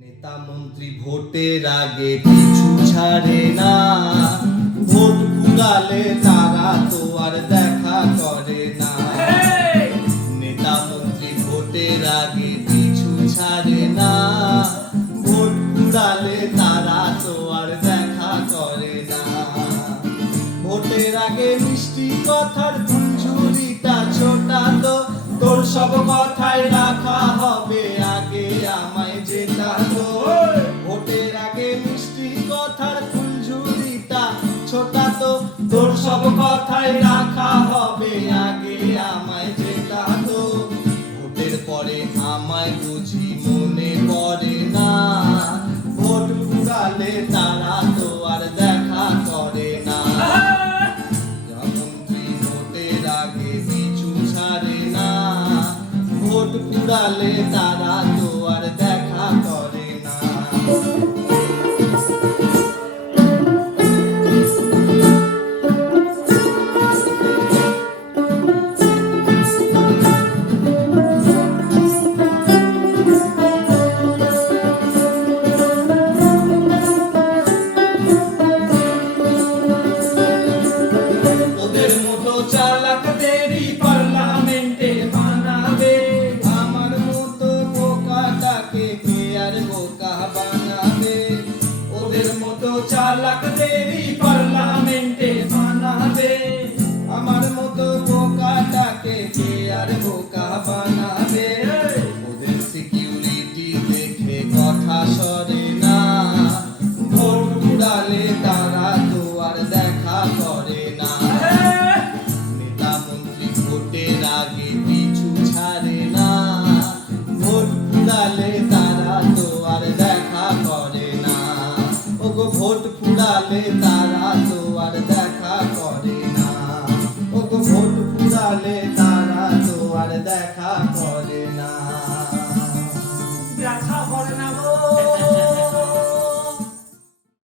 নেতা মন্ত্রী ভোটের আগে পিছু ছাড়ে না, ভোট পুরালে তারা তো আর দেখা করে না। নেতা মন্ত্রী ভোটের আগে পিছু ছাড়ে না, ভোট পুরালে তারা তো আর দেখা করে না। ভোটের আগে মিষ্টি কথার ঝুড়িটা ছোটাতো, তোর সব কথাই রাখা হবে আগে আমায় জেতাতো। ভোটের আগে মিষ্টি কথার ফুলঝুরিটা ছোটাতো, তোর সব কথাই রাখা হবে আগে আমায় জেতাতো। ভোটের পরে আমায় বুঝি মনে পড়ে না, ভোট পুরালে তারা তো আর দেখা করে না। মন্ত্রী ভোটের আগে পিছু ছাড়ে না, ভোট পুরালে তারা তো আর দেখা করে না। ওদের মতো চালাকদেরই পার্লামেন্টে বানাবে, আমার মতো বোকাটাকে কে আর বোকা বানাবে। ওদের মতো চালাকদেরই পার্লামেন্টে বানাবে, আমার মতো বোকাটাকে কে আর বোকা বানাবে। ওদের সিকিউরিটি দেখে কথা সরে না, ভোট পুরালে তারা তো আর দেখা করে না। নেতা মন্ত্রী ভোটের আগে পিছু ছাড়ে না, ভোট পুরালে তারা তো আর দেখা করে না। ওগো ভোট পুরালে তারা তো আর দেখা করে না, ওগো ভোট পুরালে